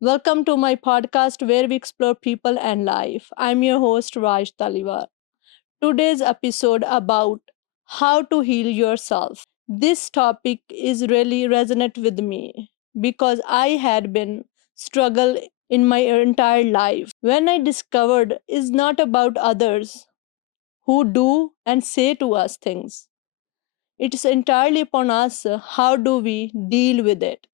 Welcome to my podcast where we explore people and life. I'm your host Raj Taliwar. Today's episode about how to heal yourself. This topic is really resonant with me because I had been struggle in my entire life. When I discovered is not about others who do and say to us things. It is entirely upon us how do we deal with it.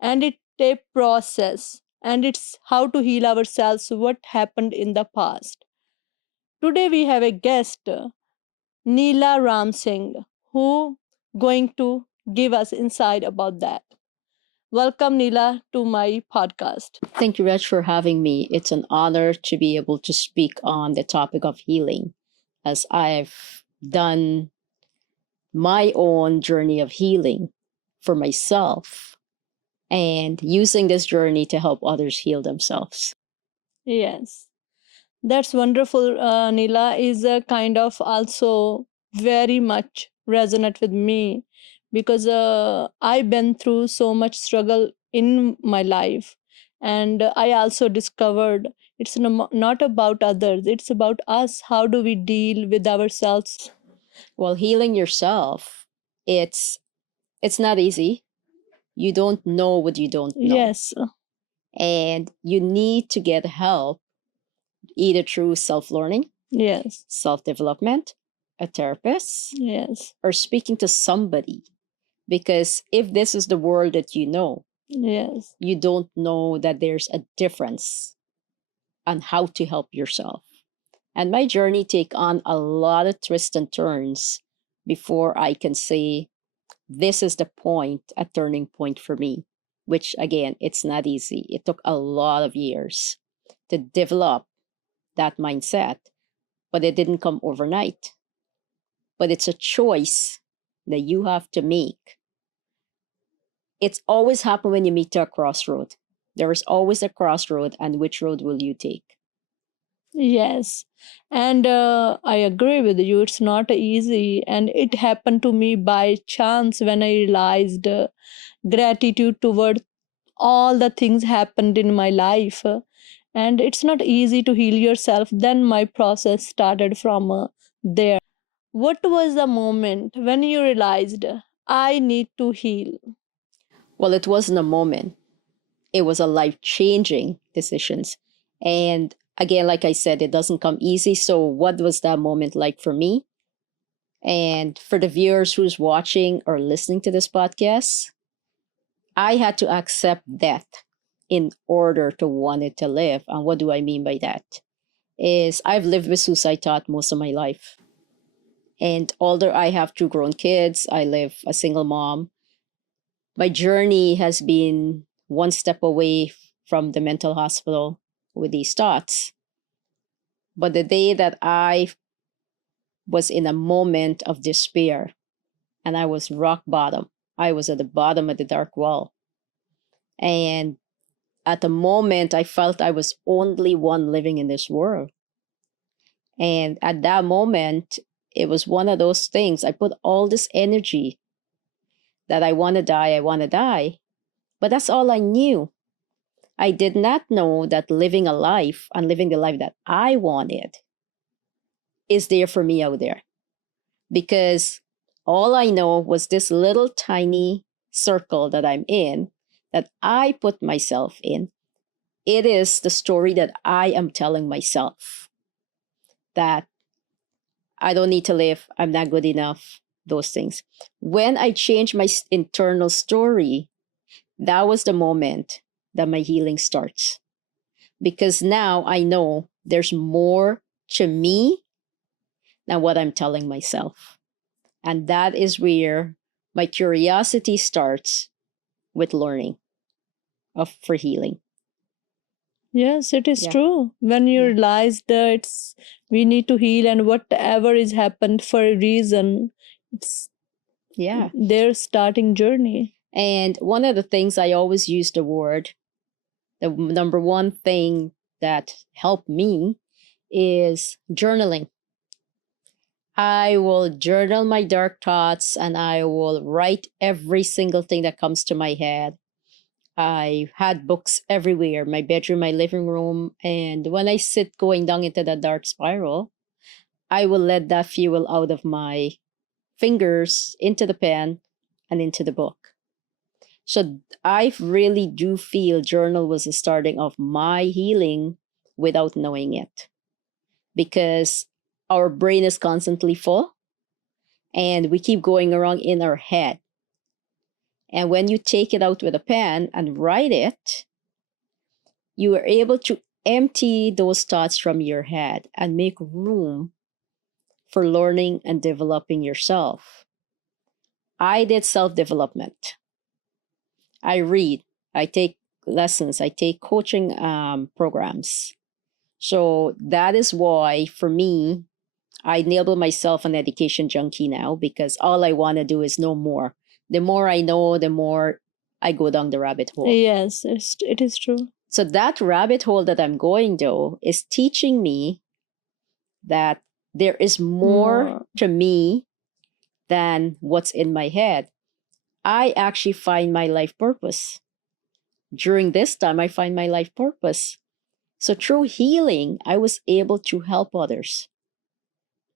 And it's a process and it's how to heal ourselves what happened in the past. Today we have a guest, Neila Ramsingh, who going to give us insight about that. Welcome Neela to my podcast. Thank you, Raj, for having me. It's an honor to be able to speak on the topic of healing, as I've done my own journey of healing for myself and using this journey to help others heal themselves. Yes, that's wonderful. Neela is a kind of also very much resonate with me because I've been through so much struggle in my life, and I also discovered it's not about others; it's about us. How do we deal with ourselves? Well, healing yourself, it's not easy. You don't know what you don't know. Yes, And you need to get help either through self-learning, yes, self-development, a therapist, yes, or speaking to somebody. Because if this is the world that you know, yes, you don't know that there's a difference on how to help yourself. And my journey take on a lot of twists and turns before I can say this is the point, a turning point for me, which again, it's not easy. It took a lot of years to develop that mindset, but it didn't come overnight. But it's a choice that you have to make. It's always happen when you meet to a crossroad. There is always a crossroad, and which road will you take? yes. And I agree with you. It's not easy, and it happened to me by chance when I realized gratitude toward all the things happened in my life. And it's not easy to heal yourself. Then my process started from there. What was the moment when you realized I need to heal? Well, it wasn't a moment. It was a life-changing decisions. And again, like I said, it doesn't come easy. So what was that moment like for me? And for the viewers who's watching or listening to this podcast, I had to accept death in order to want it to live. And what do I mean by that? Is I've lived with suicide thought most of my life. And although I have two grown kids, I live a single mom. My journey has been one step away from the mental hospital with these thoughts. But the day that I was in a moment of despair and I was rock bottom, I was at the bottom of the dark well. And at the moment, I felt I was only one living in this world. And at that moment, it was one of those things. I put all this energy that I want to die, I want to die. But that's all I knew. I did not know that living a life and living the life that I wanted is there for me out there. Because all I know was this little tiny circle that I'm in, that I put myself in. It is the story that I am telling myself that I don't need to live, I'm not good enough, those things. When I changed my internal story, that was the moment that my healing starts. Because now I know there's more to me than what I'm telling myself. And that is where my curiosity starts with learning of for healing. Yes, it is Yeah. true. When you Yeah. realize that it's we need to heal and whatever is happened for a reason, it's Yeah. their starting journey. And one of the things I always use the word, the number one thing that helped me is journaling. I will journal my dark thoughts and I will write every single thing that comes to my head. I had books everywhere, my bedroom, my living room. And when I sit going down into the dark spiral, I will let that fuel out of my fingers into the pen and into the book. So I really do feel journal was the starting of my healing without knowing it, because our brain is constantly full and we keep going around in our head. And when you take it out with a pen and write it, you are able to empty those thoughts from your head and make room for learning and developing yourself. I did self development. I read, I take lessons, I take coaching programs. So that is why, for me, I label myself an education junkie now, because all I want to do is know more. The more I know, the more I go down the rabbit hole. Yes, it is true. So that rabbit hole that I'm going though is teaching me that there is more to me than what's in my head. I actually find my life purpose. During this time, I find my life purpose. So through healing, I was able to help others,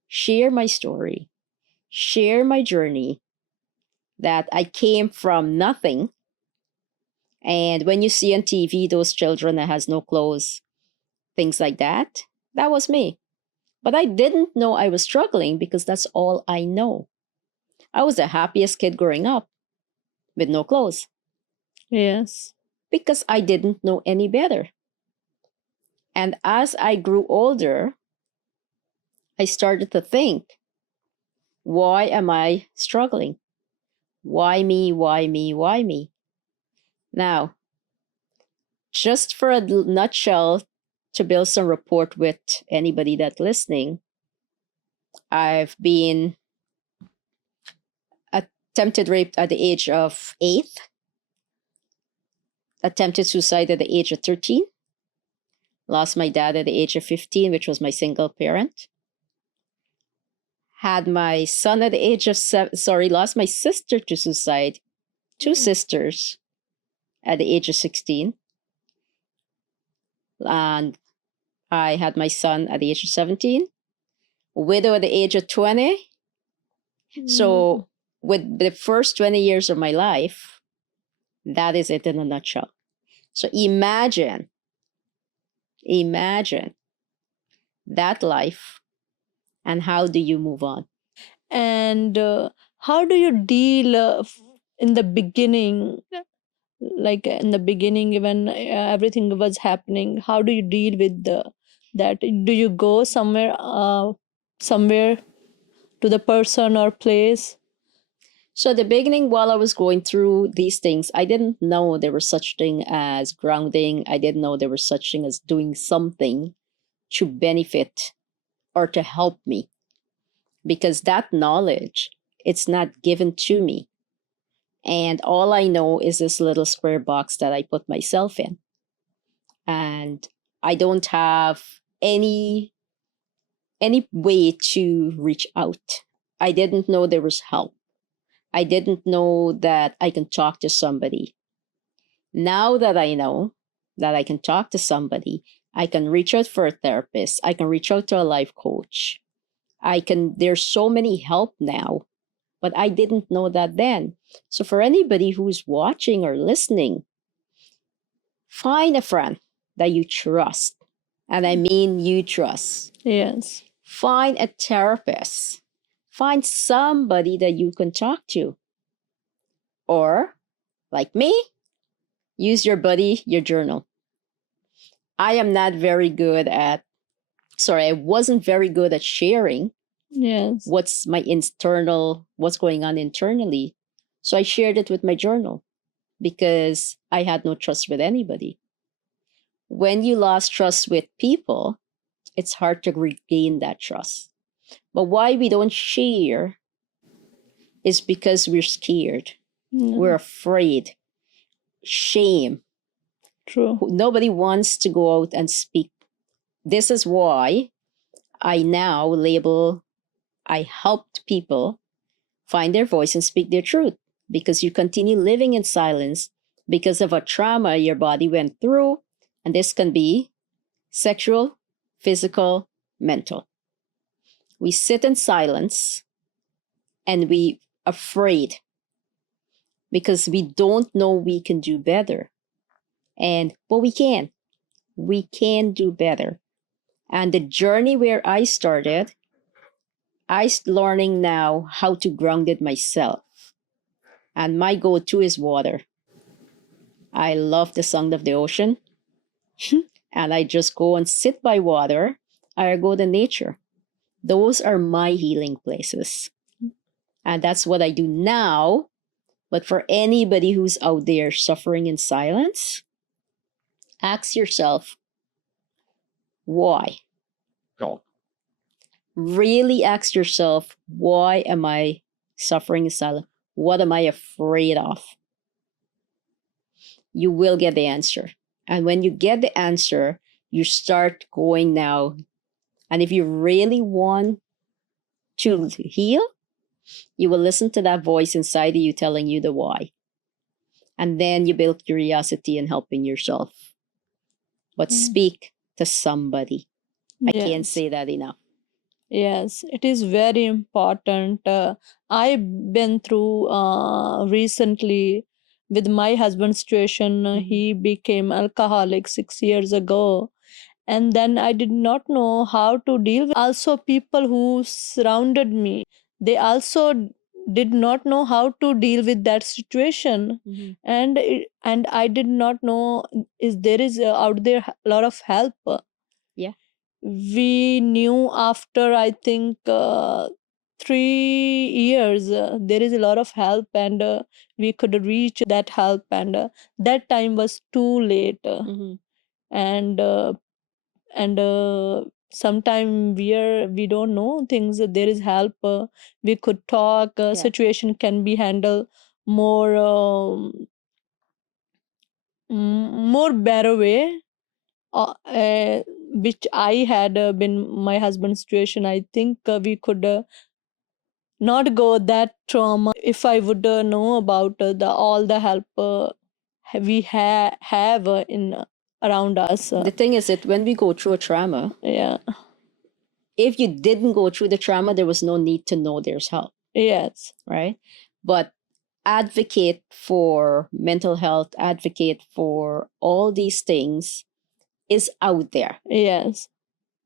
share my story, share my journey, that I came from nothing. And when you see on TV those children that has no clothes, things like that, that was me. But I didn't know I was struggling because that's all I know. I was the happiest kid growing up with no clothes. Yes. Because I didn't know any better. And as I grew older, I started to think, why am I struggling? Why me? Why me? Why me? Now, just for a nutshell, to build some rapport with anybody that's listening, I've been attempted rape at the age of 8, attempted suicide at the age of 13, lost my dad at the age of 15, which was my single parent, had my son at the age of lost my sister to suicide, 2 sisters at the age of 16, and I had my son at the age of 17, widow at the age of 20. So with the first 20 years of my life, that is it in a nutshell. So imagine that life, and how do you move on? And how do you deal in the beginning, like in the beginning when everything was happening? How do you deal with that? Do you go somewhere to the person or place? So the beginning, while I was going through these things, I didn't know there was such thing as grounding. I didn't know there was such thing as doing something to benefit or to help me, because that knowledge, it's not given to me. And all I know is this little square box that I put myself in. And I don't have any way to reach out. I didn't know there was help. I didn't know that I can talk to somebody. Now that I know that I can talk to somebody, I can reach out for a therapist. I can reach out to a life coach. There's so many help now, but I didn't know that then. So for anybody who's watching or listening, find a friend that you trust. And I mean you trust. Yes. Find a therapist. Find somebody that you can talk to. Or, like me, use your buddy, your journal. I am not very good at, I wasn't very good at sharing Yes. what's going on internally. So I shared it with my journal because I had no trust with anybody. When you lost trust with people, it's hard to regain that trust. But why we don't share is because we're scared. We're afraid. Shame. True. Nobody wants to go out and speak. This is why I now I helped people find their voice and speak their truth, because you continue living in silence because of a trauma your body went through. And this can be sexual, physical, mental. We sit in silence and we afraid because we don't know we can do better. But we can do better. And the journey where I started, learning now how to ground it myself. And my go-to is water. I love the sound of the ocean. And I just go and sit by water. I go to nature. Those are my healing places. And that's what I do now. But for anybody who's out there suffering in silence, ask yourself, why? No. Really ask yourself, why am I suffering in silence? What am I afraid of? You will get the answer. And when you get the answer, you start going now. And if you really want to heal, you will listen to that voice inside of you telling you the why. And then you build curiosity in helping yourself. But speak to somebody. I can't say that enough. Yes, it is very important. I've been through recently with my husband's situation. He became alcoholic 6 years ago, and then I did not know how to deal with. Also, people who surrounded me, they also did not know how to deal with that situation, and I did not know is there is out there a lot of help. Yeah. We knew after I think 3 years there is a lot of help, and we could reach that help, and that time was too late. And sometime we don't know things, there is help, we could talk, situation can be handled more more better way, which I had been my husband's situation. I think we could not go that trauma if I would know about the all the help we have in around us. The thing is that when we go through a trauma, Yeah. if you didn't go through the trauma, there was no need to know there's help. Yes. Right? But advocate for mental health, advocate for all these things is out there. Yes.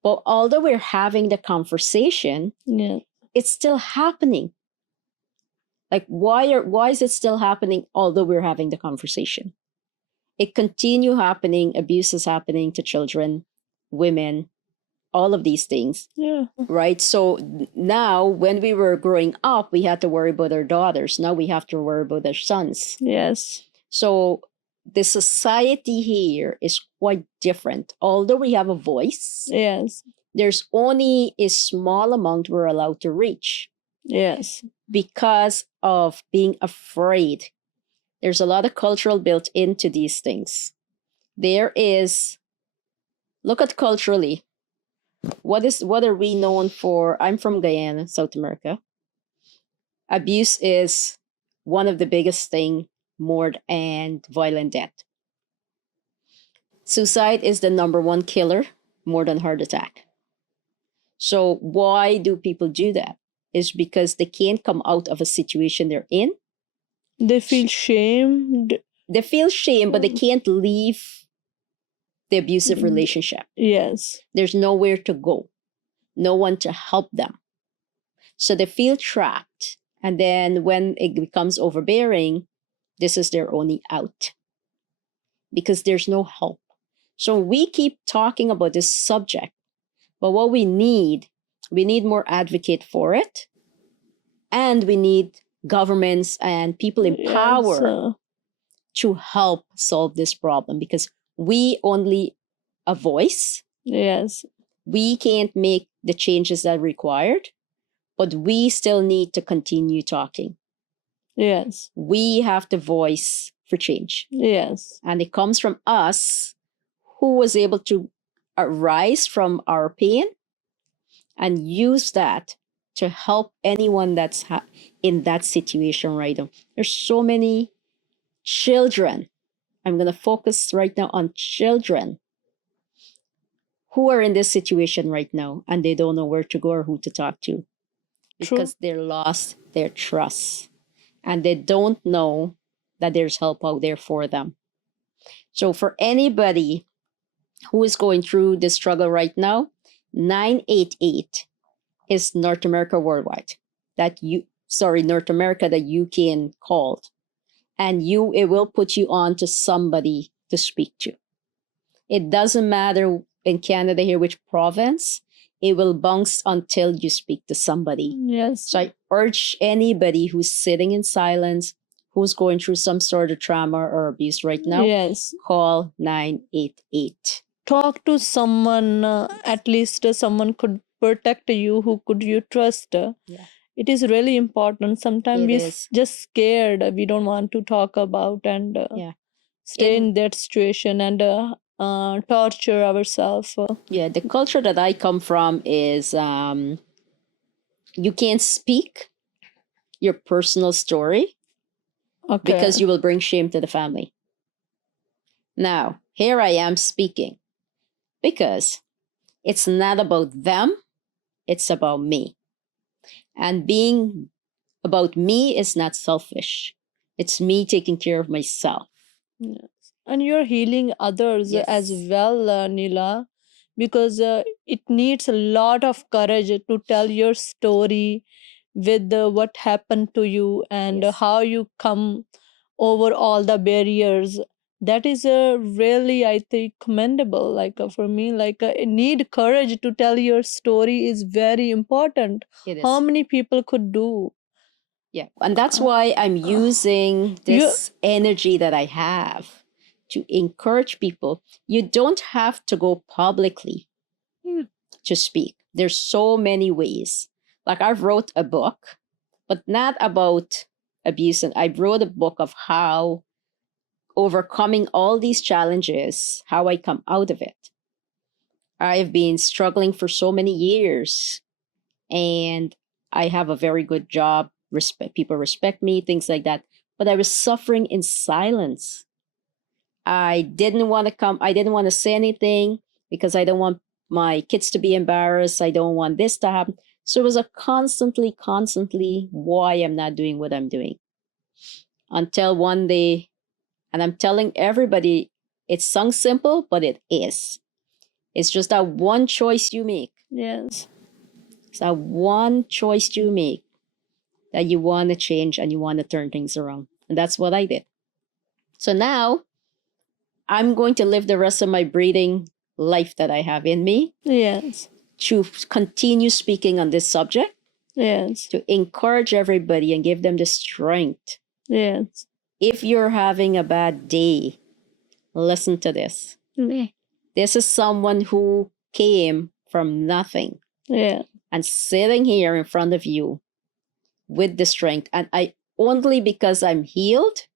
But although we're having the conversation, Yeah. it's still happening. Like why is it still happening although we're having the conversation? It continue happening, abuse is happening to children, women, all of these things. Yeah. Right? So now when we were growing up, we had to worry about our daughters. Now we have to worry about our sons. Yes. So the society here is quite different. Although we have a voice, Yes. there's only a small amount we're allowed to reach. Yes. Because of being afraid. There's a lot of cultural built into these things. There is, look at culturally, what are we known for? I'm from Guyana, South America. Abuse is one of the biggest thing, more and violent death. Suicide is the number one killer, more than heart attack. So why do people do that? Is because they can't come out of a situation they're in. They feel shamed. They feel shame, but they can't leave the abusive relationship. Yes. There's nowhere to go, no one to help them. So they feel trapped. And then when it becomes overbearing, this is their only out because there's no help. So we keep talking about this subject, but what we need more advocate for it. And we need governments and people in power to help solve this problem because we only a voice. Yes. We can't make the changes that are required, but we still need to continue talking. Yes. We have to voice for change. Yes. And it comes from us who was able to arise from our pain and use that to help anyone that's in that situation right now. There's so many children I'm going to focus right now on children who are in this situation right now and they don't know where to go or who to talk to True. because they lost their trust and they don't know that there's help out there for them. So, for anybody who is going through this struggle right now, 988 is North America worldwide North America that you can call, and it will put you on to somebody to speak to. It doesn't matter in Canada here which province, it will bounce until you speak to somebody. Yes. So I urge anybody who's sitting in silence, who's going through some sort of trauma or abuse right now, Yes. call 988. Talk to someone, at least someone could protect you, who could you trust. Yeah. It is really important. Sometimes It we is. just scared. We don't want to talk about and Yeah. stay in that situation and torture ourselves. Yeah, the culture that I come from is you can't speak your personal story Okay. because you will bring shame to the family. Now, here I am speaking because it's not about them, it's about me. And being about me is not selfish, it's me taking care of myself. Yes. And you're healing others as Yes. well, Neela, because it needs a lot of courage to tell your story with what happened to you and Yes. how you come over all the barriers. That is really, I think, commendable. Like for me, like need courage to tell your story is very important. It is. How many people could do? Yeah, and that's why I'm using You this energy that I have to encourage people. You don't have to go publicly to speak. There's so many ways. Like I've wrote a book, but not about abuse. And I wrote a book of how overcoming all these challenges, how I come out of it. I've been struggling for so many years and I have a very good job. People respect me, things like that. But I was suffering in silence. I didn't want to come. I didn't want to say anything because I don't want my kids to be embarrassed. I don't want this to happen. So it was a constantly why I'm not doing what I'm doing. Until one day, and I'm telling everybody, it sounds simple, but it is. It's just that one choice you make. yes. It's that one choice you make that you want to change and you want to turn things around. And that's what I did. So now I'm going to live the rest of my breathing life that I have in me Yes. to continue speaking on this subject, Yes. to encourage everybody and give them the strength. Yes. If you're having a bad day, listen to this. Yeah. This is someone who came from nothing Yeah. and sitting here in front of you with the strength. And I only because I'm healed,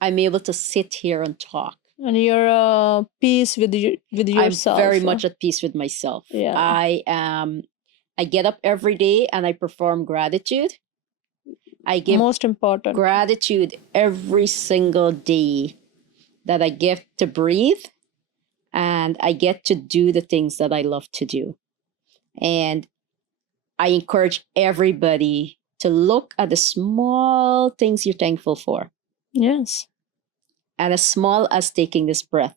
I'm able to sit here and talk. And you're peace with yourself. I'm very much at peace with myself. Yeah. I get up every day and I perform gratitude. I give most important gratitude every single day that I get to breathe and I get to do the things that I love to do. And I encourage everybody to look at the small things you're thankful for. Yes. And as small as taking this breath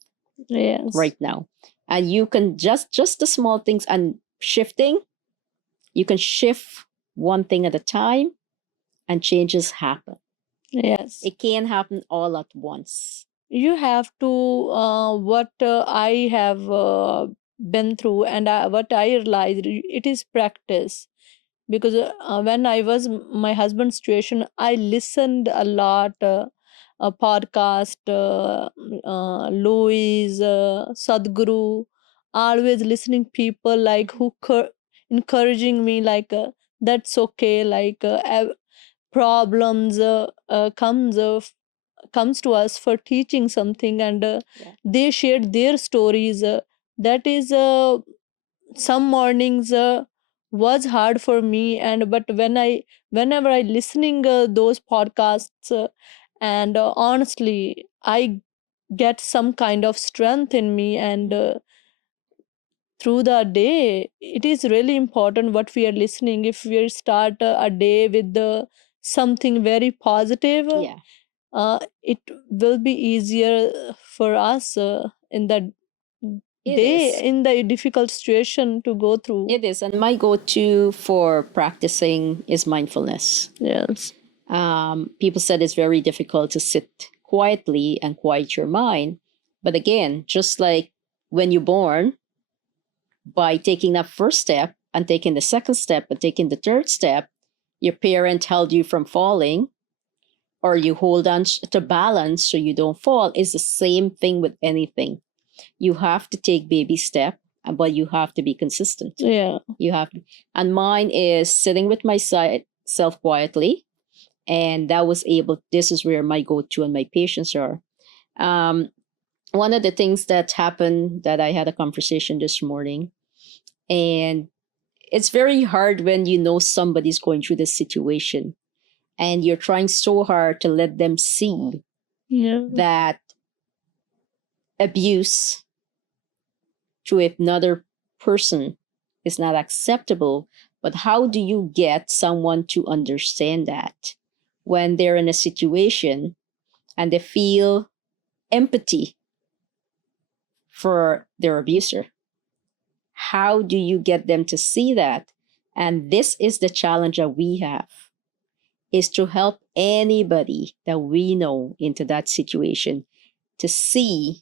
Yes. right now. And you can just the small things and shifting, you can shift one thing at a time and changes happen. Yes. It can happen all at once. You have to what I have been through and what I realized, it is practice. Because when I was my husband's situation, I listened a lot, a podcast, Louis, Sadhguru, always listening people like who encouraging me like that's okay, like problems comes to us for teaching something, and Yeah. they shared their stories. That is some mornings was hard for me, and but whenever I listening those podcasts, and honestly, I get some kind of strength in me. And through the day, it is really important what we are listening. If we start a day with something very positive, Yeah, it will be easier for us in the it day, is. in the difficult situation to go through. It is. And my go to for practicing is mindfulness. Yes. People said it's very difficult to sit quietly and quiet your mind. But again, just like when you're born, by taking that first step and taking the second step and taking the third step, your parent held you from falling, or you hold on to balance so you don't fall. Is the same thing with anything. You have to take baby step, but you have to be consistent. Yeah. You have to. And mine is sitting with myself quietly, and that was able. This is where my go-to and my patients are. Um, One of the things that happened, that I had a conversation this morning, and it's very hard when you know somebody's going through this situation and you're trying so hard to let them see, Yeah. that abuse to another person is not acceptable. But how do you get someone to understand that when they're in a situation and they feel empathy for their abuser? How do you get them to see that? And this is the challenge that we have, is to help anybody that we know into that situation to see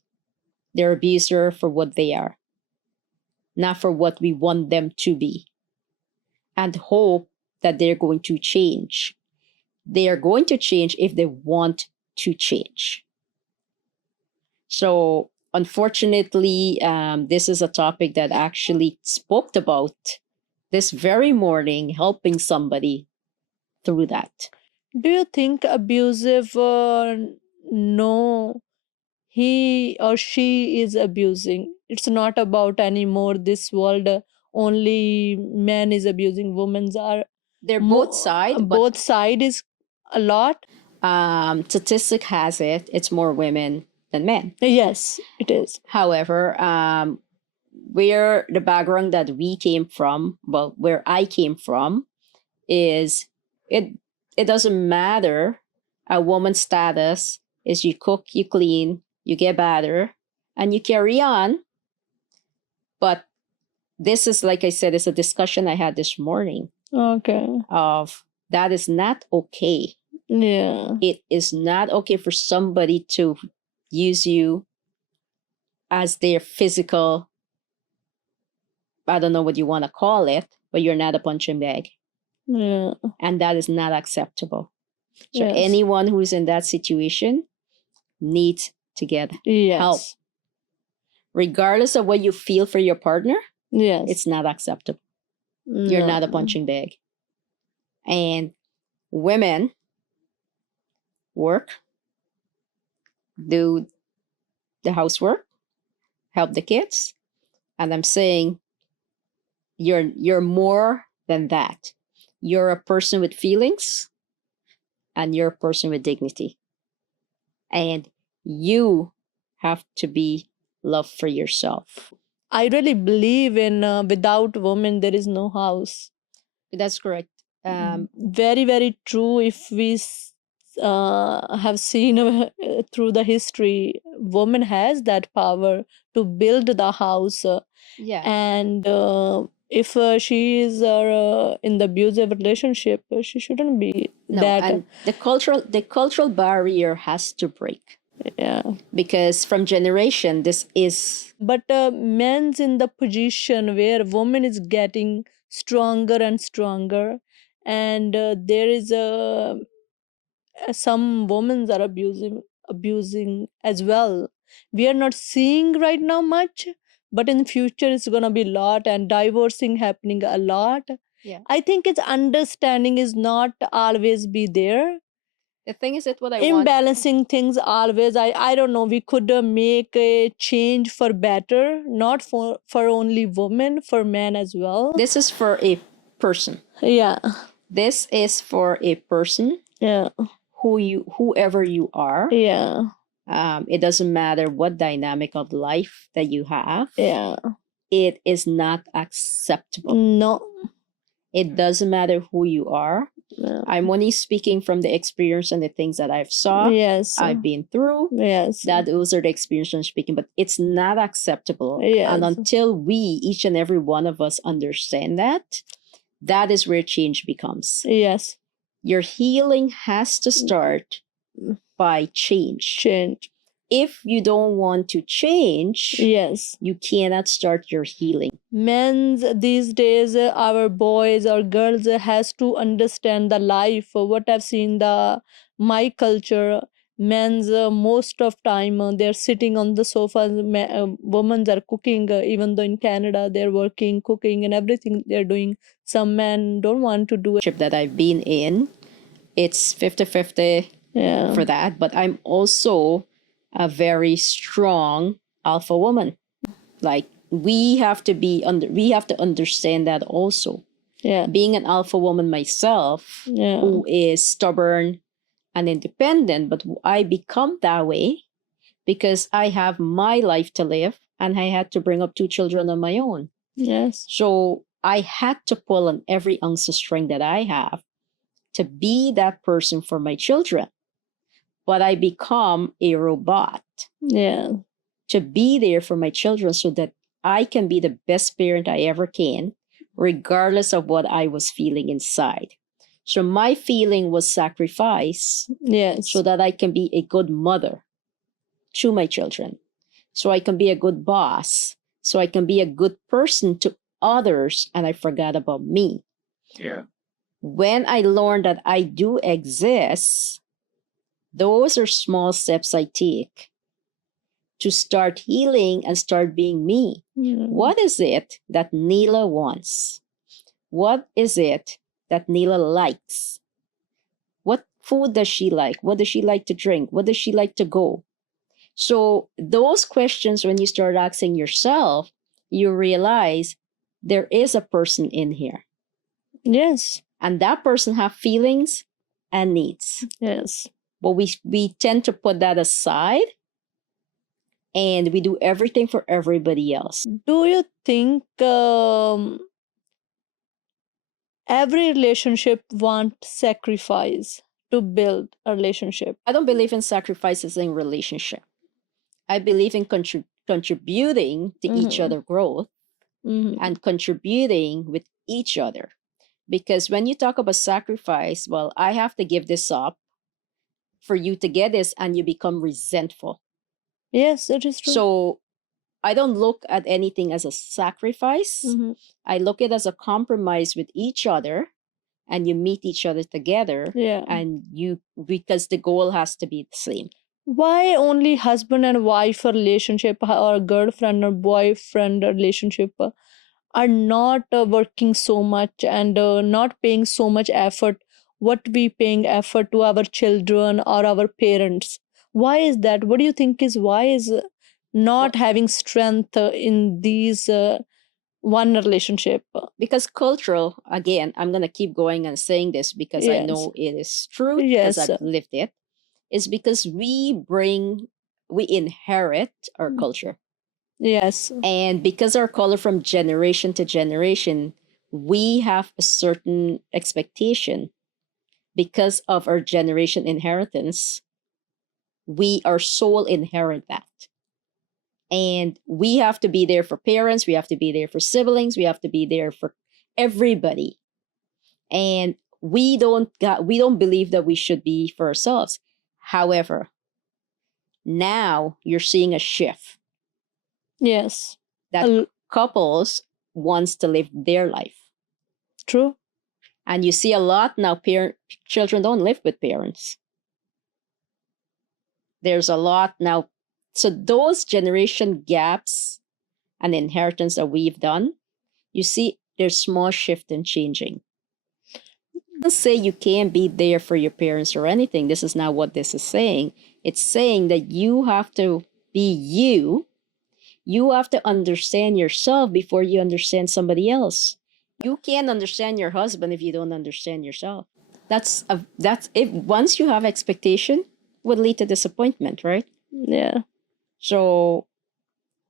their abuser for what they are, not for what we want them to be, and hope that they're going to change. They are going to change if they want to change. So, unfortunately, this is a topic that actually spoke about this very morning, helping somebody through that. Do you think abusive no, he or she is abusing? It's not about anymore this world, only man is abusing, women's are They're both sides, but both side is a lot. statistic has it, it's more women than men. Yes, it is. However, where the background that we came from, well, where I came from, is it it doesn't matter. A woman's status is you cook, you clean, you get better, and you carry on. But this is, like I said, it's a discussion I had this morning Okay. of that is not okay. Yeah. It is not okay for somebody to use you as their physical, I don't know what you want to call it, but you're not a punching bag. Yeah. And that is not acceptable. So Yes. anyone who's in that situation needs to get help. Yes. Regardless of what you feel for your partner, Yes. it's not acceptable. You're not a No. punching bag. And women work, do the housework, help the kids. And I'm saying you're more than that. You're a person with feelings, and you're a person with dignity. And you have to be love for yourself. I really believe in without women there is no house. That's correct. Very, very true. If we have seen through the history, woman has that power to build the house. Yeah. And if she is in the abusive relationship, she shouldn't be No, that. and the cultural barrier has to break, Yeah. because from generation this is. But men's in the position where woman is getting stronger and stronger, and there is some women are abusing as well. We are not seeing right now much, but in future it's gonna be a lot, and divorcing happening a lot. Yeah. I think its understanding is not always be there. The thing is that what I want. Imbalancing things always. I don't know. We could make a change for better, not for only women, for men as well. This is for a person. Yeah. This is for a person, Yeah. whoever you are. Yeah. It doesn't matter what dynamic of life that you have. Yeah. It is not acceptable. No. It doesn't matter who you are. No. I'm only speaking from the experience and the things that I've saw. Yes. I've been through. Yes. That those are the experiences I'm speaking, but it's not acceptable. Yes. And until we, each and every one of us, understand that, that is where change becomes. Yes. Your healing has to start by change. Change. If you don't want to change, Yes, you cannot start your healing. men's these days, our boys or girls has to understand the life. What I've seen the my culture, men's most of time they're sitting on the sofa. Women are cooking, even though in Canada they're working, cooking, and everything they're doing. Some men don't want to do it. That I've been in, it's 50-50 Yeah. for that, but I'm also a very strong alpha woman. Like we have to understand that also. Yeah. Being an alpha woman myself, Yeah. who is stubborn and independent, but I become that way because I have my life to live and I had to bring up 2 children on my own. Yes. So I had to pull on every ounce of strength that I have to be that person for my children. But I become a robot. Yeah. To be there for my children so that I can be the best parent I ever can, regardless of what I was feeling inside. So my feeling was sacrifice. Yes. So that I can be a good mother to my children. So I can be a good boss. So I can be a good person to others, and I forgot about me. Yeah. When I learned that I do exist, those are small steps I take to start healing and start being me. What is it that Neila wants? What is it that Neila likes? What food does she like? What does she like to drink? What does she like to go? So those questions, when you start asking yourself, you realize there is a person in here. Yes. And that person have feelings and needs. Yes. But we tend to put that aside and we do everything for everybody else. Do you think every relationship want sacrifice to build a relationship? I don't believe in sacrifices in relationship. I believe in contributing to each other growth and contributing with each other. Because when you talk about sacrifice, well, I have to give this up for you to get this, and you become resentful. Yes, it is true. So I don't look at anything as a sacrifice. I look at it as a compromise with each other, and you meet each other together. Yeah. And you, because the goal has to be the same. Why only husband and wife relationship or girlfriend or boyfriend relationship are not working so much and not paying so much effort what we paying effort to our children or our parents? Why is that? What do you think is why is not having strength in these one relationship? Because cultural, again, I'm going to keep going and saying this because I Yes. know it is true because Yes. I've lived it, is because we inherit our culture. Yes. And because our color from generation to generation, we have a certain expectation because of our generation inheritance. Our soul inherit that. And we have to be there for parents, we have to be there for siblings, we have to be there for everybody. And we don't believe that we should be for ourselves. However, now you're seeing a shift. Yes. That couples wants to live their life. True. And you see a lot now, children don't live with parents. There's a lot now. So those generation gaps and inheritance that we've done, you see there's small shift and changing. It doesn't say you can't be there for your parents or anything. This is not what this is saying. It's saying that you have to be you. You have to understand yourself before you understand somebody else. You can't understand your husband if you don't understand yourself. That's if once you have expectation, would lead to disappointment, right? Yeah. So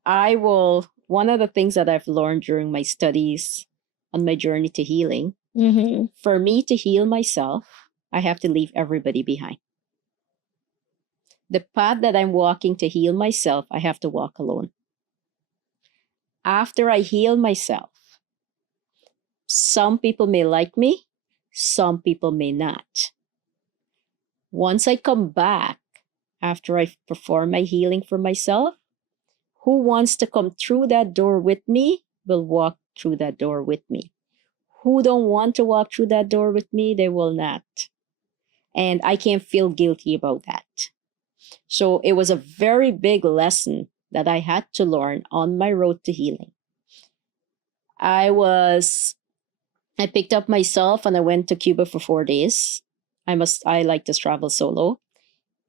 one of the things that I've learned during my studies on my journey to healing, for me to heal myself, I have to leave everybody behind. The path that I'm walking to heal myself, I have to walk alone. After I heal myself, some people may like me, some people may not. Once I come back, after I perform my healing for myself, who wants to come through that door with me will walk through that door with me. Who don't want to walk through that door with me, they will not. And I can't feel guilty about that. So it was a very big lesson that I had to learn on my road to healing. I picked up myself and I went to Cuba for 4 days. I like to travel solo.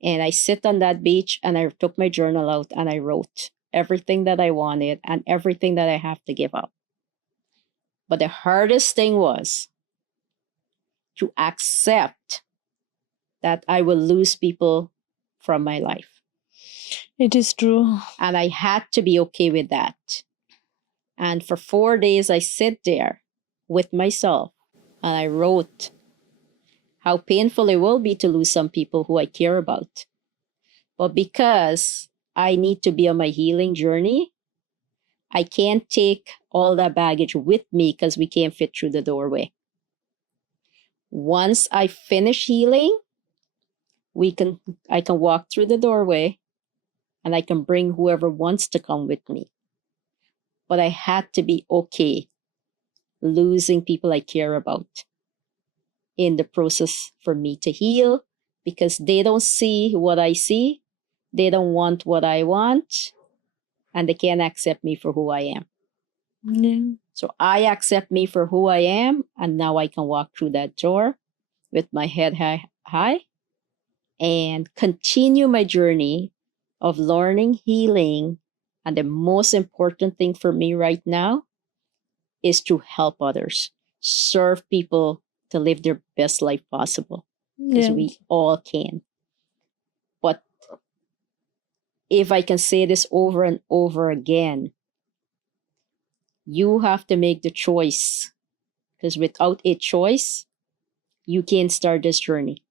And I sit on that beach and I took my journal out and I wrote everything that I wanted and everything that I have to give up. But the hardest thing was to accept that I will lose people from my life. It is true. And I had to be okay with that. And for 4 days, I sit there with myself and I wrote how painful it will be to lose some people who I care about. But because I need to be on my healing journey, I can't take all that baggage with me because we can't fit through the doorway. Once I finish healing, I can walk through the doorway and I can bring whoever wants to come with me. But I had to be okay losing people I care about in the process for me to heal because they don't see what I see. They don't want what I want and they can't accept me for who I am. Yeah. So I accept me for who I am and now I can walk through that door with my head high and continue my journey of learning, healing. And the most important thing for me right now is to help others, serve people to live their best life possible, because we all can. But if I can say this over and over again, you have to make the choice, because without a choice, you can't start this journey.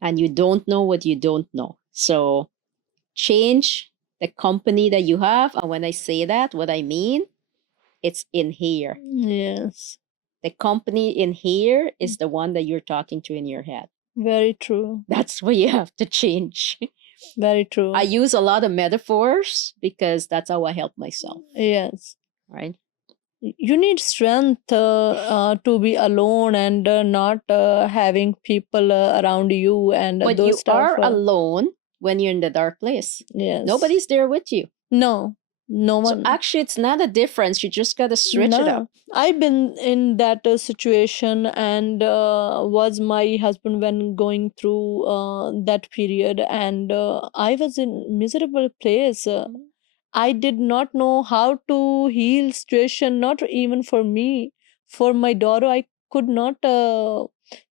And you don't know what you don't know. So change the company that you have. And when I say that, what I mean, it's in here. Yes. The company in here is the one that you're talking to in your head. Very true. That's what you have to change. Very true. I use a lot of metaphors because that's how I help myself. Yes. Right? You need strength to be alone and not having people around you and But those you stuff. are alone when you're in the dark place. Yes. Nobody's there with you. No. No So one. actually, it's not a difference. You just got to switch it up. I've been in that situation and was my husband when going through that period and I was in miserable place. I did not know how to heal situation, not even for me, for my daughter. I could not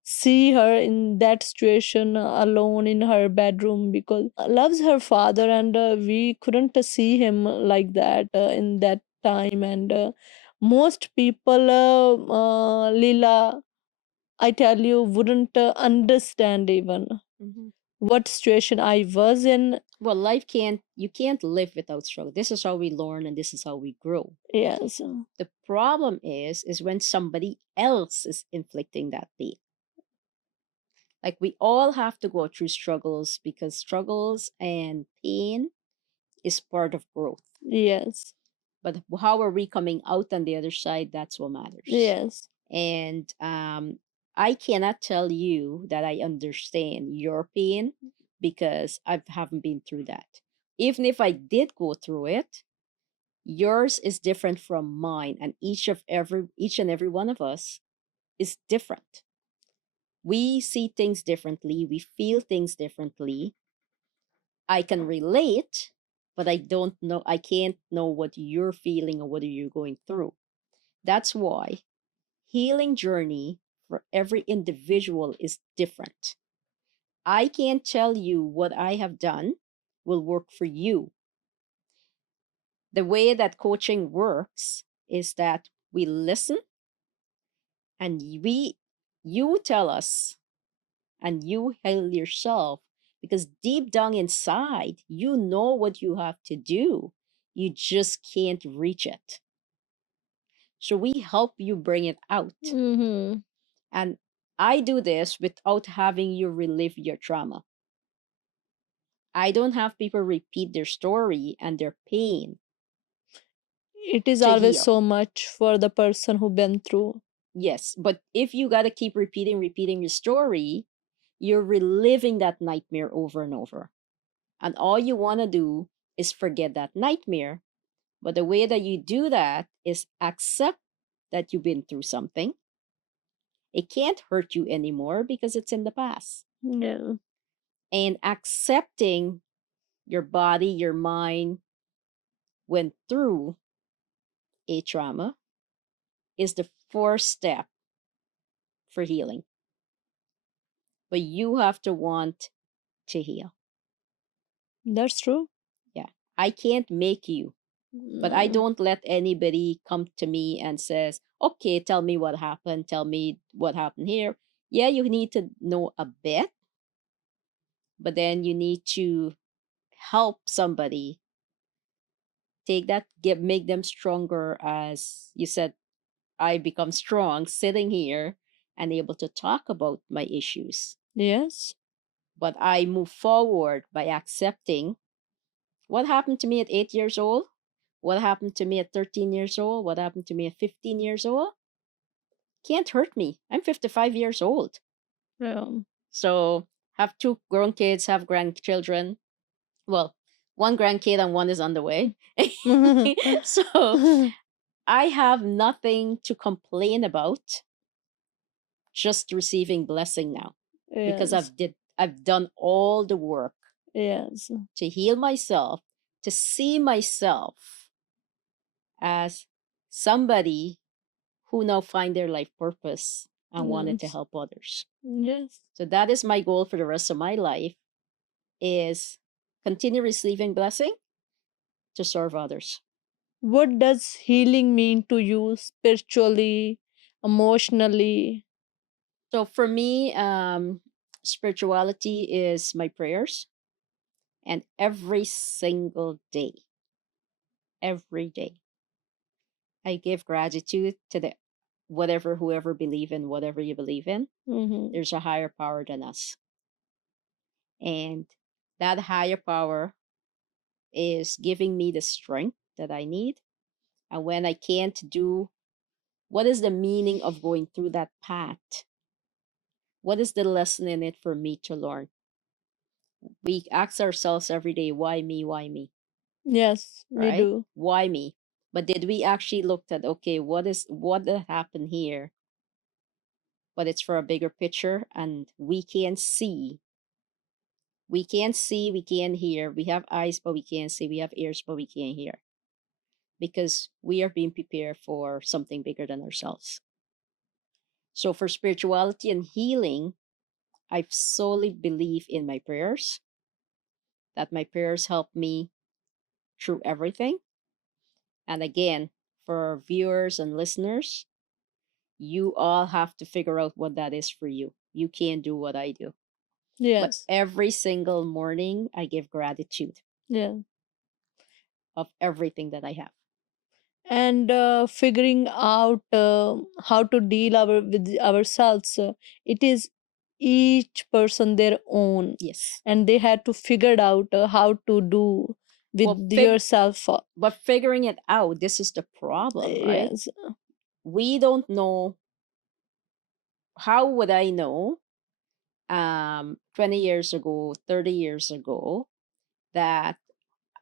see her in that situation alone in her bedroom because loves her father and we couldn't see him like that in that time and most people Lila, I tell you, wouldn't understand even what situation I was in. Well, you can't live without struggle. This is how we learn and this is how we grow. Yes. The problem is when somebody else is inflicting that pain. Like we all have to go through struggles because struggles and pain is part of growth. Yes. But how are we coming out on the other side? That's what matters. Yes. And I cannot tell you that I understand your pain because I haven't been through that. Even if I did go through it, yours is different from mine, and each and every one of us is different. We see things differently, we feel things differently. I can relate, but I can't know what you're feeling or what you're going through. That's why healing journey for every individual is different. I can't tell you what I have done will work for you. The way that coaching works is that we listen and you tell us and you heal yourself because deep down inside, you know what you have to do. You just can't reach it. So we help you bring it out. Mm-hmm. And I do this without having you relive your trauma. I don't have people repeat their story and their pain It is to always heal. so much for the person who been through. Yes, but if you got to keep repeating your story, you're reliving that nightmare over and over. And all you want to do is forget that nightmare. But the way that you do that is accept that you've been through something. It can't hurt you anymore because it's in the past. Yeah. And accepting your body, your mind went through a trauma is the first step for healing. But you have to want to heal. That's true. Yeah. I can't make you, but I Mm, don't let anybody come to me and says, "Okay, tell me what happened. Tell me what happened here." Yeah, you need to know a bit, but then you need to help somebody take that, make them stronger. As you said, I become strong sitting here and able to talk about my issues. yes. But I move forward by accepting what happened to me at 8 years old, what happened to me at 13 years old, what happened to me at 15 years old. Can't hurt me. I'm 55 years old. Yeah. So have two grown kids, have grandchildren. Well, one grandkid and one is on the way. So I have nothing to complain about, just receiving blessing now because yes. I've done all the work Yes. to heal myself, to see myself as somebody who now find their life purpose and wanted to Yes. help others. Yes. So that is my goal for the rest of my life is continue receiving blessing to serve others. What does healing mean to you spiritually, emotionally? So for me, spirituality is my prayers, and every single day, every day, I give gratitude to the whatever whoever believe in whatever you believe in. Mm-hmm. There's a higher power than us, and that higher power is giving me the strength that I need. And when I can't do, what is the meaning of going through that path? What is the lesson in it for me to learn? We ask ourselves every day, why me? Why me? Yes, we Right? do. Why me? But did we actually look at, okay, what happened here? But it's for a bigger picture, and we can't hear. We have eyes, but we can't see. We have ears, but we can't hear because we are being prepared for something bigger than ourselves. So for spirituality and healing, I solely believe in my prayers, that my prayers help me through everything. And again, for viewers and listeners, you all have to figure out what that is for you. You can't do what I do. But Yes. every single morning, I give gratitude Yeah. of everything that I have. And figuring out how to deal with ourselves, it is each person their own, Yes. and they had to figure it out how to do Well, with yourself. but figuring it out, this is the problem, right? Yes. We don't know. How would I know 20 years ago, 30 years ago, that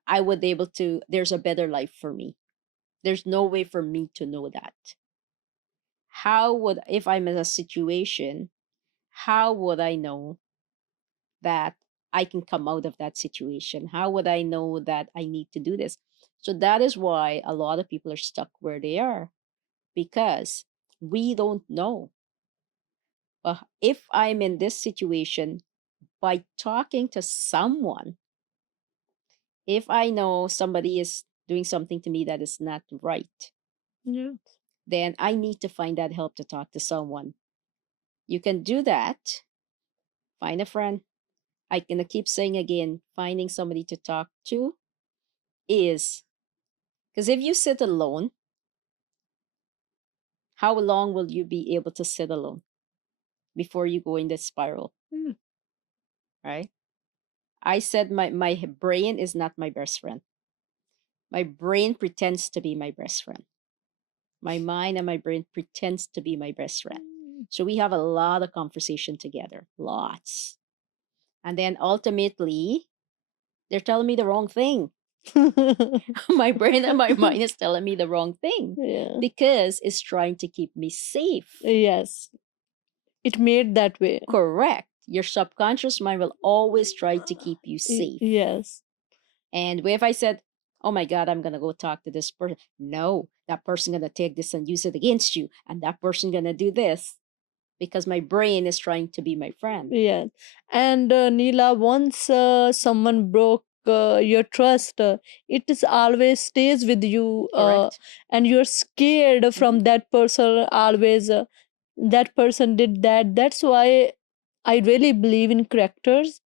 I would be able to, there's a better life for me? There's no way for me to know that. How would, if I'm in a situation, how would I know that I can come out of that situation? How would I know that I need to do this? So that is why a lot of people are stuck where they are because we don't know. If I'm in this situation, by talking to someone If I know somebody is doing something to me that is not right, Yeah. then I need to find that help to talk to someone. You can do that. Find a friend. I'm gonna keep saying again, finding somebody to talk to is because if you sit alone, how long will you be able to sit alone before you go in this spiral? Mm. Right? I said my brain is not my best friend. My brain pretends to be my best friend. My mind and my brain pretends to be my best friend. So we have a lot of conversation together, lots. And then ultimately, they're telling me the wrong thing. My brain and my mind is telling me the wrong thing Yeah. because it's trying to keep me safe. Yes. It made that way. Correct. Your subconscious mind will always try to keep you safe. Yes. And if I said, "Oh my God, I'm gonna go talk to this person," no, that person gonna take this and use it against you, and that person gonna do this because my brain is trying to be my friend. Yes. And Neela, once someone broke your trust, it is always stays with you, Correct. and you're scared from that person always. That person did that. That's why I really believe in characters.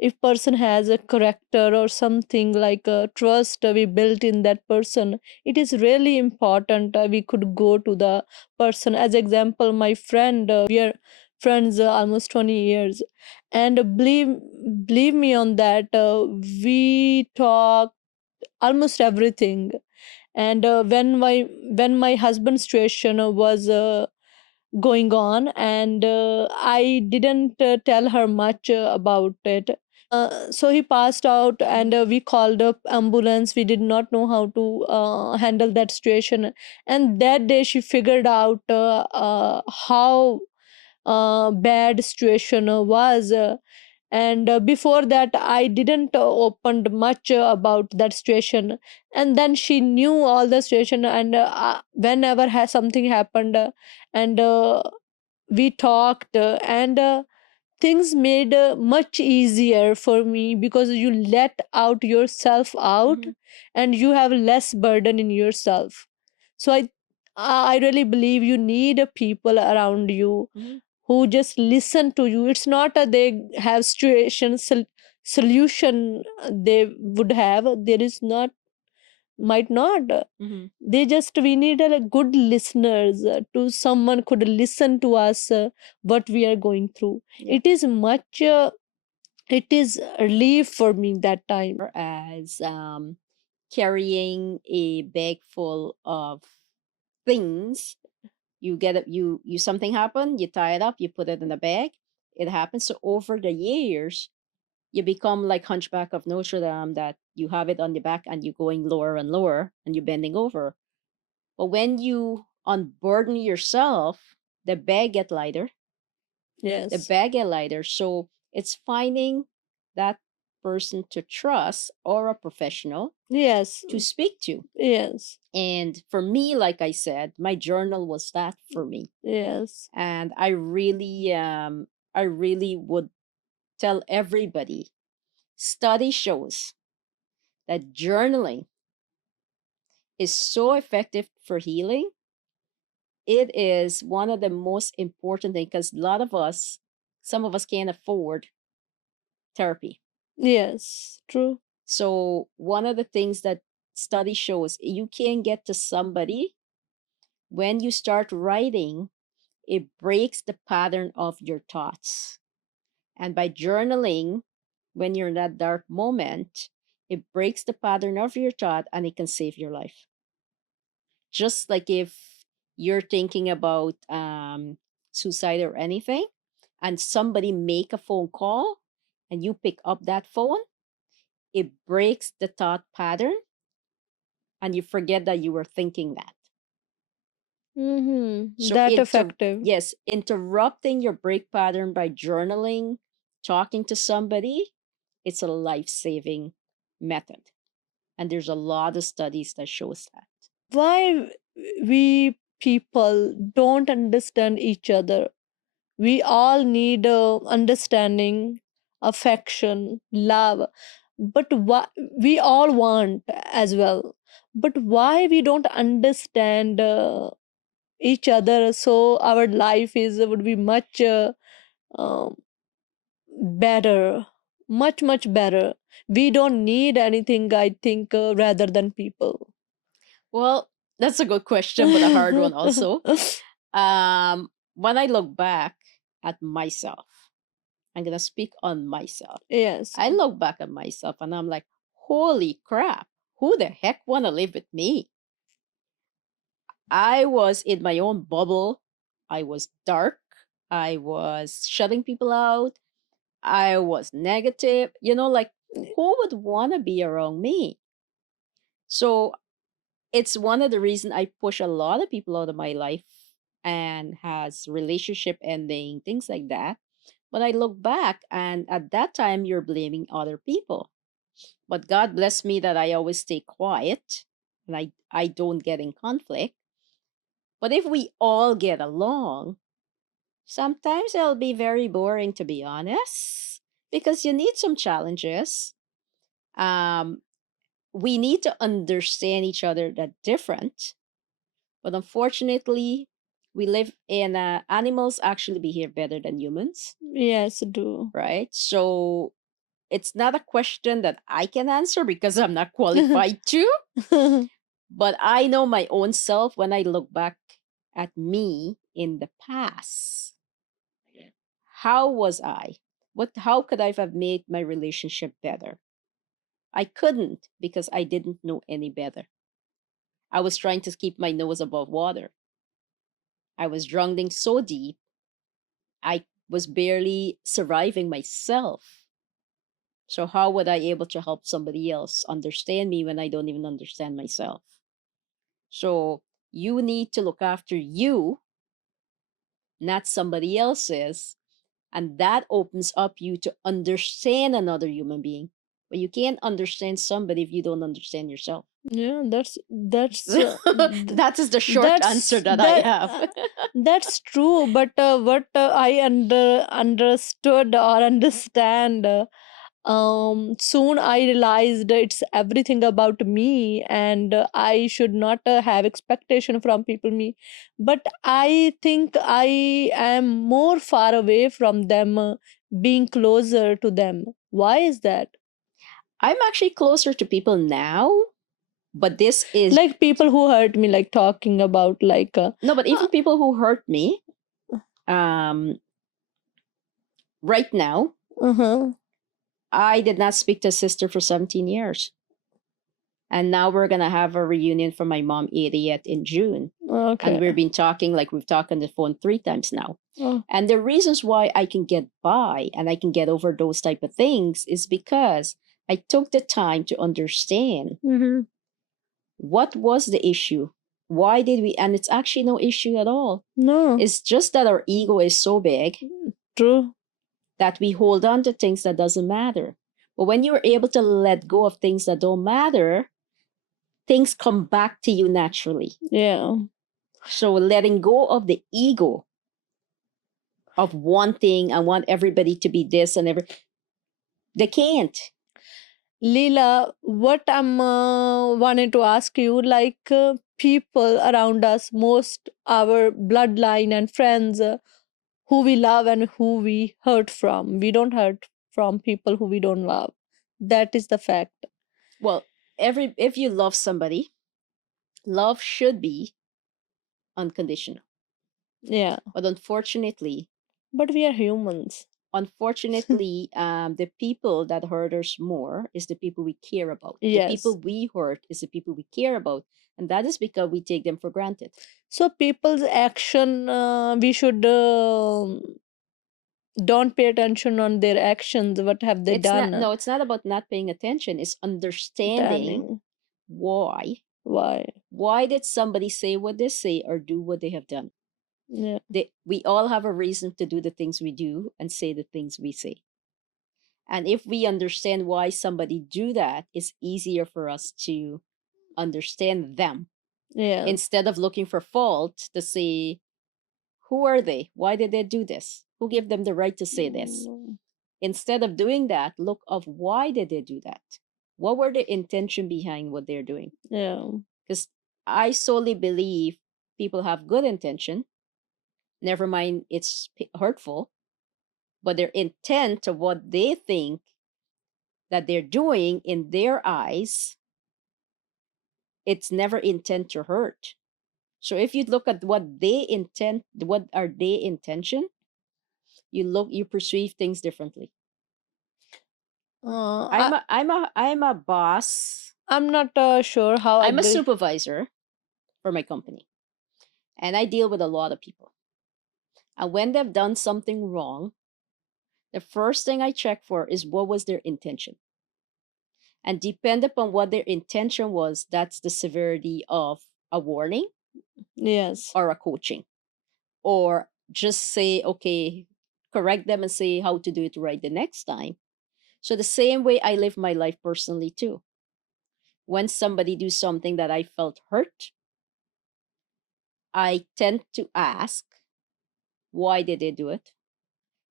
If person has a character or something like a trust we built in that person, it is really important we could go to the person. As example, my friend, we are friends almost 20 years, and believe me on that, we talk almost everything. And when my husband's situation was going on, and I didn't tell her much about it. So he passed out, and we called up ambulance. We did not know how to handle that situation, and that day she figured out how bad situation was. And before that I didn't opened much about that situation, and then she knew all the situation. And whenever has something happened, and we talked, and things made much easier for me, because you let out yourself out, and you have less burden in yourself. So I really believe you need people around you who just listen to you. It's not a they have solution they would have. There is not, might not. They just, we need a good listeners, to someone could listen to us what we are going through. Yeah. It is much. It is relief for me that time. As carrying a bag full of things. You get it, you something happened, you tie it up, you put it in a bag. It happens. So over the years, you become like Hunchback of Notre Dame, that you have it on the back and you're going lower and lower and you're bending over. But when you unburden yourself, the bag get lighter, the Yes. bag get lighter. So it's finding that person to trust or a professional Yes. to speak to. Yes. And for me, like I said, my journal was that for me. Yes. And I really would tell everybody, study shows that journaling is so effective for healing. It is one of the most important things because a lot of us, some of us can't afford therapy. Yes. True. So one of the things that study shows, you can get to somebody when you start writing, it breaks the pattern of your thoughts. And by journaling, when you're in that dark moment, it breaks the pattern of your thought and it can save your life. Just like if you're thinking about suicide or anything, and somebody make a phone call and you pick up that phone, it breaks the thought pattern and you forget that you were thinking that. Mm-hmm. So That effective. yes, interrupting your break pattern by journaling, talking to somebody, it's a life-saving method. And there's a lot of studies that shows that. Why we people don't understand each other? We all need understanding, affection, love. but why we all want as well, but why we don't understand each other, so our life is would be much um, better, much better. We don't need anything, I think, rather than people. Well, that's a good question, but a hard one also. When I look back at myself, I'm gonna speak on myself. Yes. I look back at myself and I'm like, holy crap, who the heck wanna live with me? I was in my own bubble. I was dark. I was shutting people out. I was negative. Like who would wanna be around me? So it's one of the reasons I push a lot of people out of my life and has relationship ending, things like that. But I look back and at that time you're blaming other people. But God bless me that I always stay quiet and I don't get in conflict. But if we all get along, sometimes it'll be very boring to be honest. Because you need some challenges. Um, we need to understand each other that different. But unfortunately, we live in animals actually behave better than humans, Yes, do. right? So it's not a question that I can answer because I'm not qualified to. But I know my own self when I look back at me in the past. How was I? How could I have made my relationship better? I couldn't because I didn't know any better. I was trying to keep my nose above water. I was drowning so deep I was barely surviving myself. So how would I able to help somebody else understand me when I don't even understand myself? So you need to look after you, not somebody else's, and that opens up you to understand another human being. But you can't understand somebody if you don't understand yourself. Yeah, That is the short answer that I have. that's true. But what I understood or understand, soon I realized it's everything about me, and I should not have expectation from people me. But I think I am more far away from them, being closer to them. Why is that? I'm actually closer to people now, but this is Like people who hurt me, like talking about like no, but even people who hurt me, um, right now, uh-huh. I did not speak to a sister for 17 years. And now we're going to have a reunion for my mom 80th in June. And Okay. we've been talking like we've talked on the phone 3 times now. Oh. And the reasons why I can get by and I can get over those type of things is because I took the time to understand Mm-hmm. what was the issue. Why did we? And it's actually no issue at all. No. It's just that our ego is so big True. that we hold on to things that doesn't matter. But when you're able to let go of things that don't matter, things come back to you naturally. Yeah. So letting go of the ego of wanting, I want everybody to be this and every, they can't. Leela, what I'm wanting to ask you, like people around us, most our bloodline and friends, who we love and who we hurt from. We don't hurt from people who we don't love. That is the fact. Well, if you love somebody, love should be unconditional. Yeah. But unfortunately, But we are humans. the people that hurt us more is the people we care about. The Yes. people we hurt is the people we care about. And that is because we take them for granted. So people's action, we should don't pay attention on their actions. What have they It's not, done? no, it's not about not paying attention. It's understanding Turning. why. Why? Why did somebody say what they say or do what they have done? Yeah. We all have a reason to do the things we do and say the things we say. And if we understand why somebody do that, it's easier for us to understand them Yeah. instead of looking for fault to say, who are they? Why did they do this? Who gave them the right to say this? Instead of doing that, look of why did they do that? What were the intention behind what they're doing? Yeah. Because I solely believe people have good intention. Never mind, it's hurtful, but their intent of what they think that they're doing in their eyes, it's never intent to hurt. So if you look at what they intend, what are their intention, you perceive things differently. I, I'm a boss. I'm not sure how I'm a agree. supervisor for my company, and I deal with a lot of people. And when they've done something wrong, the first thing I check for is what was their intention. And depend upon what their intention was, that's the severity of a warning Yes. or a coaching. Or just say, okay, correct them and say how to do it right the next time. So the same way I live my life personally too. When somebody do something that I felt hurt, I tend to ask, why did they do it?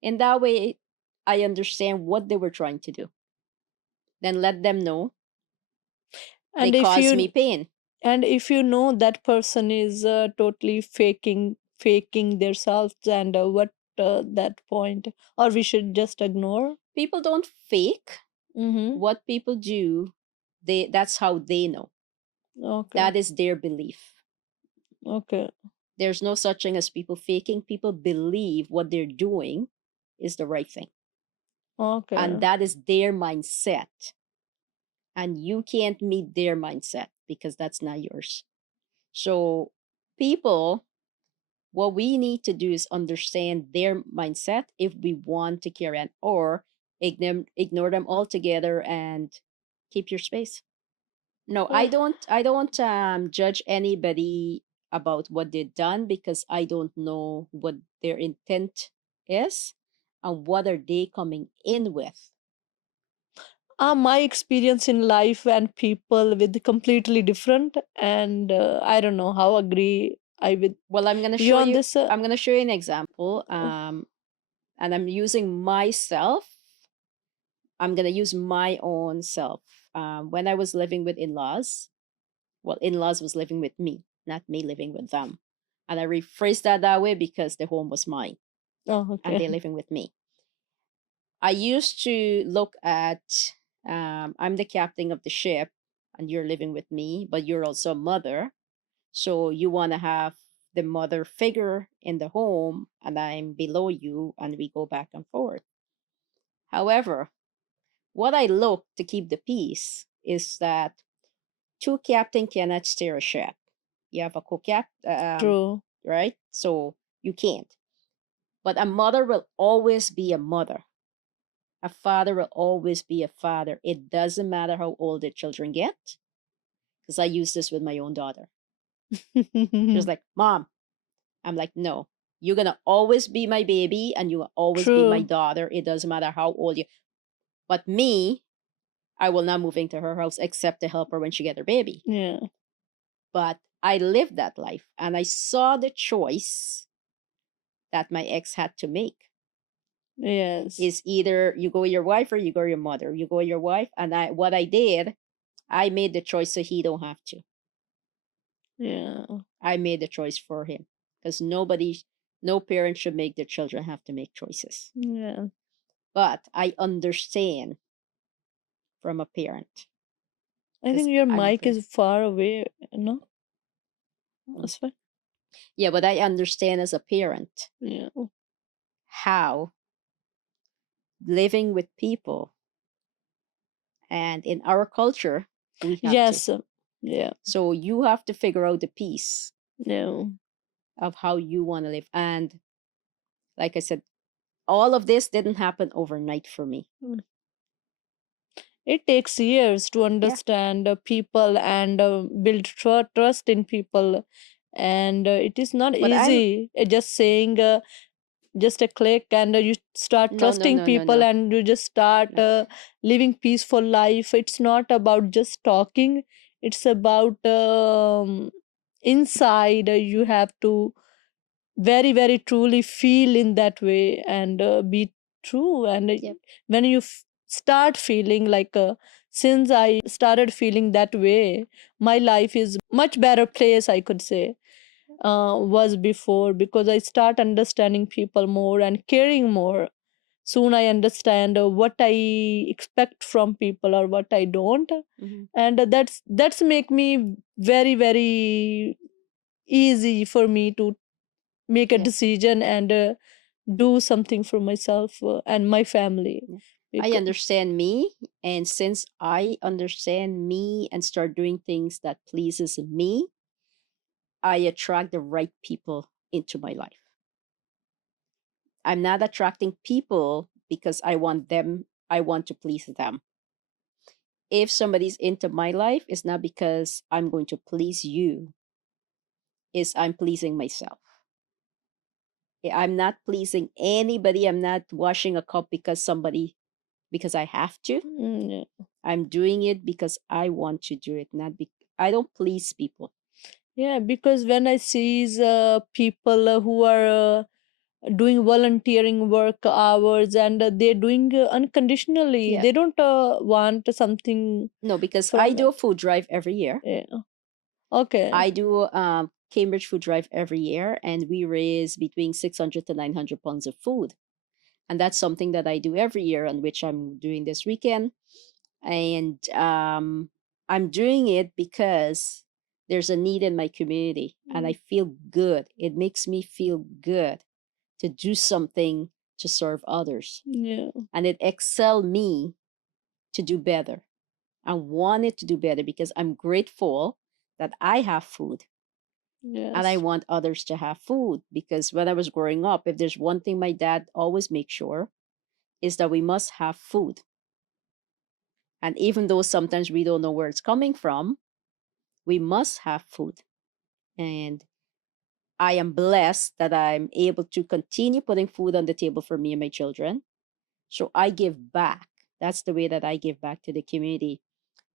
In that way, I understand what they were trying to do. Then let them know they And if caused me you pain. and if you know that person is totally faking themselves, and what that point, or we should just ignore. People don't fake. Mm-hmm. What people do, that's how they know. Okay. That is their belief. Okay. There's no such thing as people faking. People believe what they're doing is the right thing. And Okay. that is their mindset. And you can't meet their mindset because that's not yours. So, people, what we need to do is understand their mindset if we want to carry on, or ignore them altogether and keep your space. No, I Oh, don't. I don't judge anybody about what they've done because I don't know what their intent is and what are they coming in with. my experience in life and people with completely different, and I don't know how agree I with Well, I'm gonna you show on you. this. I'm gonna show you an example. And I'm using myself. I'm gonna use my own self. When I was living with in-laws, well, in-laws was living with me, not me living with them. And I rephrased that way because the home was mine Oh, and okay. they're living with me. I used to look at, I'm the captain of the ship and you're living with me, but you're also a mother. So you want to have the mother figure in the home and I'm below you and we go back and forth. However, what I look to keep the peace is that two captain cannot steer a ship. You have a co-cap, True. right? So you can't. But a mother will always be a mother. A father will always be a father. It doesn't matter how old the children get, because I use this with my own daughter. She was like, Mom, I'm like, no, you're going to always be my baby and you will always be my True. daughter. It doesn't matter how old you. But me, I will not move into her house except to help her when she get her baby. Yeah. But I lived that life and I saw the choice that my ex had to make. Yes. Is either you go with your wife or you go with your mother. You go with your wife. And what I did, I made the choice so he don't have to. Yeah. I made the choice for him because no parent should make their children have to make choices. Yeah. But I understand from a parent I because think your I'm a mic parent. is far away. No, Mm. that's fine. Yeah, but I understand as a parent Yeah. how living with people and in our culture, we have to. Yes. Yeah. So you have to figure out the piece No. of how you want to live. And like I said, all of this didn't happen overnight for me. Mm. It takes years to Yeah. understand people and build trust in people, and it is not But I'm easy. Just saying, just a click, and you start no, no, trusting no, no, people, no, and you just start no. living peaceful life. It's not about just talking. It's about inside. You have to very truly feel in that way and be. True. And Yep. when you start feeling like, since I started feeling that way, my life is much better place, I could say, was before, because I start understanding people more and caring more. Soon I understand what I expect from people or what I don't, Hmm. and that's make me very very easy for me to make a Yeah. decision and do something for myself and my family. Yeah. I Because, understand me, and since I understand me and start doing things that pleases me, I attract the right people into my life. I'm not attracting people because I want to please them. If somebody's into my life, it's not because I'm going to please you, it's I'm pleasing myself. I'm not pleasing anybody. I'm not washing a cup because I have to. yeah. I'm doing it because I want to do it, not I don't please people. Yeah, because when I see people who are doing volunteering work hours, and they're doing unconditionally, Yeah. they don't want something No, because I from do it. a food drive every year. Yeah. Okay. I do Cambridge food drive every year, and we raise between 600 to 900 pounds of food. And that's something that I do every year, on which I'm doing this weekend. And I'm doing it because there's a need in my community, and I feel good. It makes me feel good to do something to serve others, Yeah. and it excel me to do better. I want it to do better because I'm grateful that I have food, and I Yes. want others to have food. Because when I was growing up, if there's one thing my dad always makes sure, is that we must have food. And even though sometimes we don't know where it's coming from, we must have food. And I am blessed that I'm able to continue putting food on the table for me and my children. So I give back. That's the way that I give back to the community.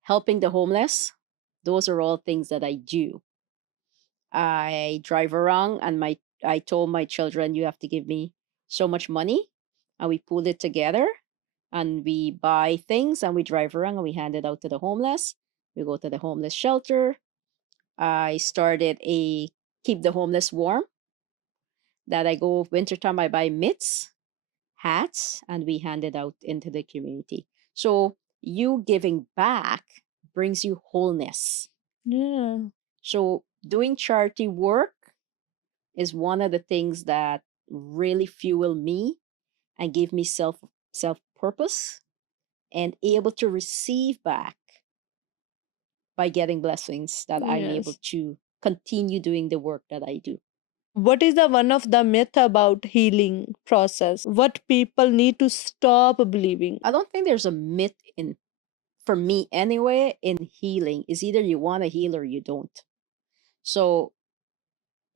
Helping the homeless, those are all things that I do. I drive around, and my I told my children, you have to give me so much money, and we pull it together, and we buy things, and we drive around, and we hand it out to the homeless. We go to the homeless shelter. I started a keep the homeless warm, that I go wintertime, I buy mitts, hats, and we hand it out into the community. So you giving back brings you wholeness. Yeah. So doing charity work is one of the things that really fuel me and give me self purpose, and able to receive back by getting blessings, that I'm able Yes. to continue doing the work that I do. What is the one of the myth about healing process? What people need to stop believing? I don't think there's a myth in for me anyway in healing. Is either you want to heal or you don't. So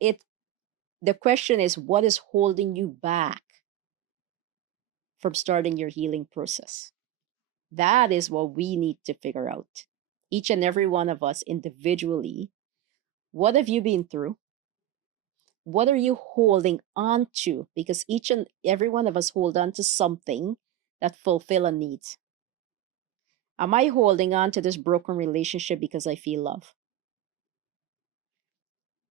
it the question is, what is holding you back from starting your healing process? That is what we need to figure out. Each and every one of us individually. What have you been through? What are you holding on to? Because each and every one of us hold on to something that fulfill a need. Am I holding on to this broken relationship because I feel love?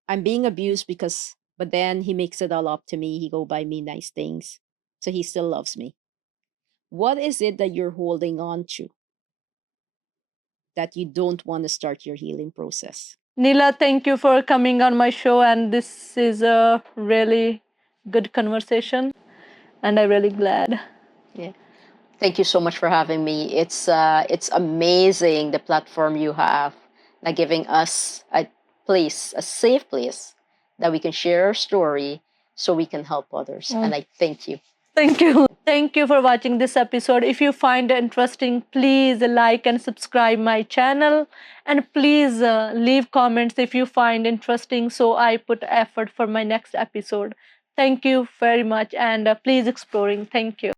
I'm being abused because, but then he makes it all up to me. He go buy me nice things. So he still loves me. What is it that you're holding on to that you don't want to start your healing process? Neela, thank you for coming on my show, and this is a really good conversation, and I'm really glad. Yeah. Thank you so much for having me. It's amazing the platform you have, like giving us a place, a safe place that we can share our story so we can help others. Mm. And I thank you. Thank you. Thank you for watching this episode. If you find it interesting, please like and subscribe my channel, and please leave comments if you find interesting, so I put effort for my next episode. Thank you very much, and please exploring. Thank you.